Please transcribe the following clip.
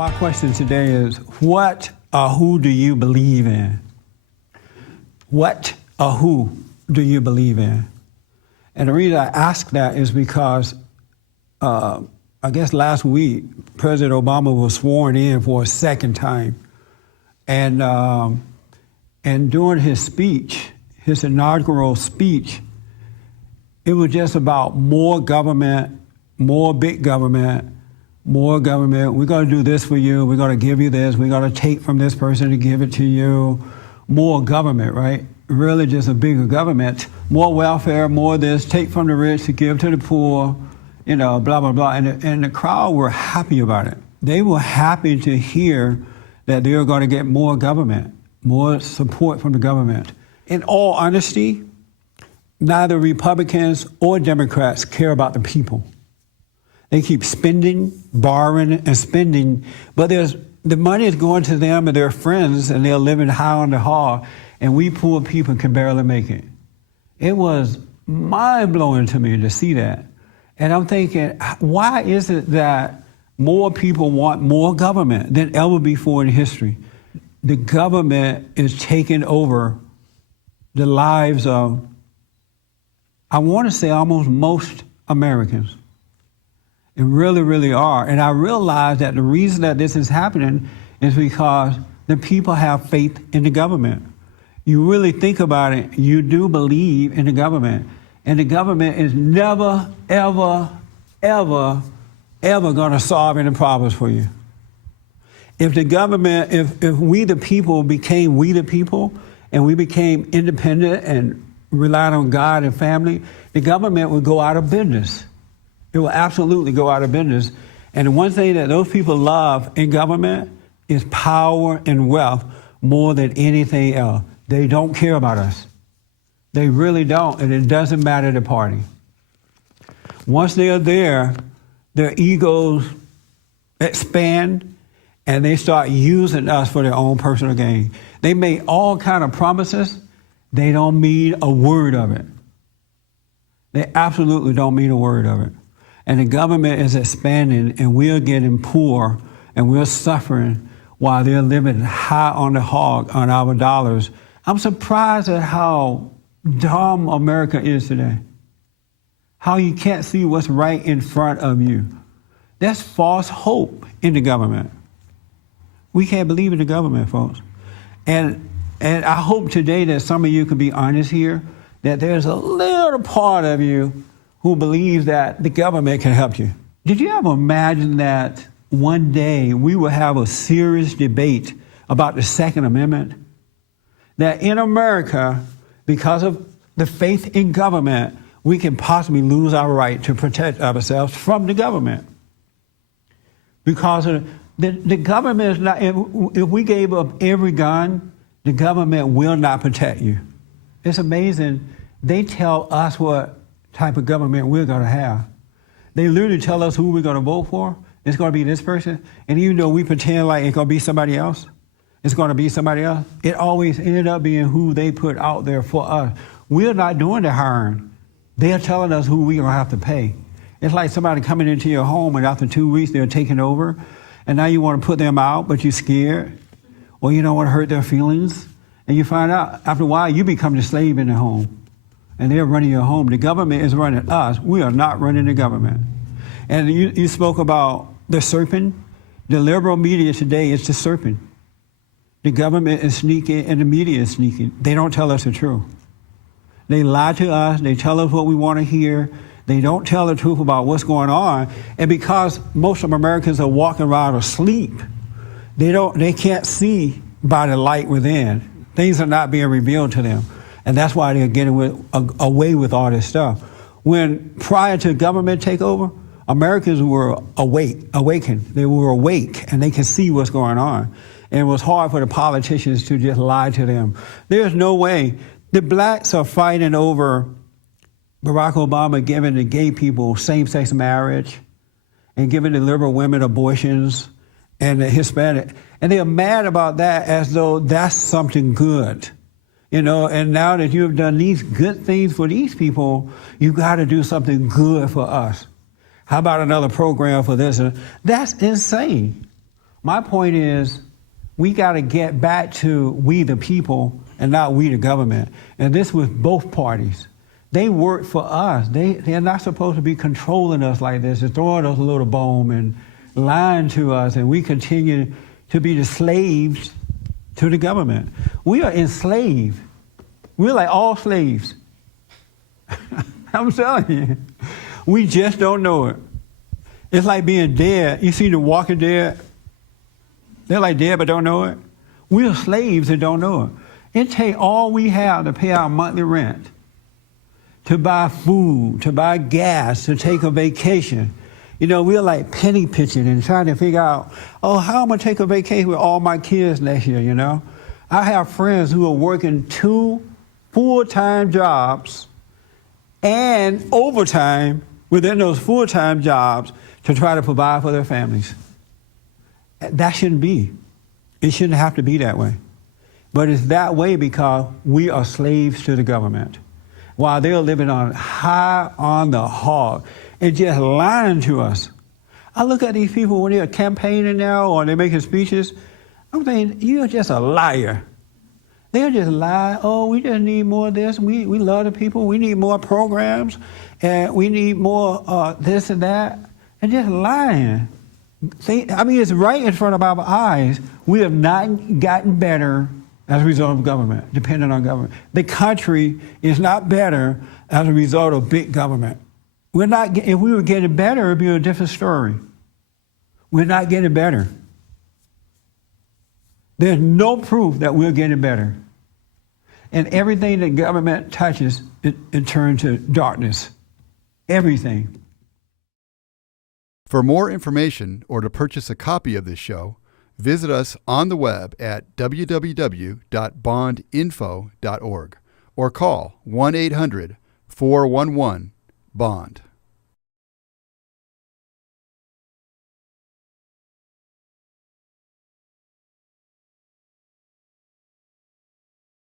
My question today is, what or who do you believe in? What or who do you believe in? And the reason I ask that is because I guess last week, President Obama was sworn in for a second time. And during his speech, his inaugural speech, it was just about more government, more big government, more government. We're going to do this for you. We're going to give you this. We're going to take from this person to give it to you. More government, right? Really just a bigger government. More welfare, more this, take from the rich to give to the poor, you know, blah, blah, blah. And the crowd were happy about it. They were happy to hear that they were going to get more government, more support from the government. In all honesty, neither Republicans or Democrats care about the people. They keep spending, borrowing, and spending, but the money is going to them and their friends, and they're living high on the hog, and we poor people can barely make it. It was mind-blowing to me to see that. And I'm thinking, why is it that more people want more government than ever before in history? The government is taking over the lives of, I want to say, almost most Americans. It really, really are. And I realize that the reason that this is happening is because the people have faith in the government. You really think about it, you do believe in the government. And the government is never, ever, ever, ever going to solve any problems for you. If the government, if we the people became we the people, and we became independent and relied on God and family, the government would go out of business. It will absolutely go out of business. And the one thing that those people love in government is power and wealth more than anything else. They don't care about us. They really don't, and it doesn't matter the party. Once they are there, their egos expand, and they start using us for their own personal gain. They make all kind of promises. They don't mean a word of it. They absolutely don't mean a word of it. And the government is expanding, and we're getting poor, and we're suffering while they're living high on the hog on our dollars. I'm surprised at how dumb America is today. How you can't see what's right in front of you. That's false hope in the government. We can't believe in the government, folks. And I hope today that some of you can be honest here, that there's a little part of you who believes that the government can help you. Did you ever imagine that one day we will have a serious debate about the Second Amendment? That in America, because of the faith in government, we can possibly lose our right to protect ourselves from the government. Because the government is not, if we gave up every gun, the government will not protect you. It's amazing. They tell us what type of government we're going to have. They literally tell us who we're going to vote for. It's going to be this person. And even though we pretend like it's going to be somebody else, it's going to be somebody else, it always ended up being who they put out there for us. We're not doing the hiring. They're telling us who we're going to have to pay. It's like somebody coming into your home and after 2 weeks they're taking over, and now you want to put them out, but you're scared, or you don't want to hurt their feelings. And you find out after a while you become the slave in the home. And they're running your home. The government is running us. We are not running the government. And you spoke about the serpent. The liberal media today is the serpent. The government is sneaking and the media is sneaking. They don't tell us the truth. They lie to us. They tell us what we want to hear. They don't tell the truth about what's going on. And because most of Americans are walking around asleep, they can't see by the light within. Things are not being revealed to them. And that's why they're getting away with all this stuff. When prior to government takeover, Americans were awakened. They were awake, and they could see what's going on. And it was hard for the politicians to just lie to them. There's no way. The blacks are fighting over Barack Obama giving the gay people same-sex marriage and giving the liberal women abortions and the Hispanic. And they're mad about that as though that's something good. You know, and now that you have done these good things for these people, you got to do something good for us. How about another program for this? That's insane. My point is, we got to get back to we the people and not we the government. And this with both parties. They work for us. They're not supposed to be controlling us like this and throwing us a little bone and lying to us, and we continue to be the slaves to the government. We are enslaved. We're like all slaves. I'm telling you. We just don't know it. It's like being dead. You see the Walking Dead? They're like dead but don't know it. We're slaves that don't know it. It takes all we have to pay our monthly rent, to buy food, to buy gas, to take a vacation. You know, we're like penny pitching and trying to figure out, how am I going to take a vacation with all my kids next year, you know? I have friends who are working 2 full-time jobs and overtime within those full-time jobs to try to provide for their families. That shouldn't be. It shouldn't have to be that way. But it's that way because we are slaves to the government, while they're living on high on the hog and just lying to us. I look at these people when they're campaigning now or they're making speeches, I'm thinking, you're just a liar. They'll just lie. Oh, we just need more of this. We love the people. We need more programs. And we need more this and that. And just lying. It's right in front of our eyes. We have not gotten better as a result of government, dependent on government. The country is not better as a result of big government. If we were getting better, it would be a different story. We're not getting better. There's no proof that we're getting better. And everything that government touches, it turns to darkness. Everything. For more information or to purchase a copy of this show, visit us on the web at www.bondinfo.org or call 1-800-411-BOND.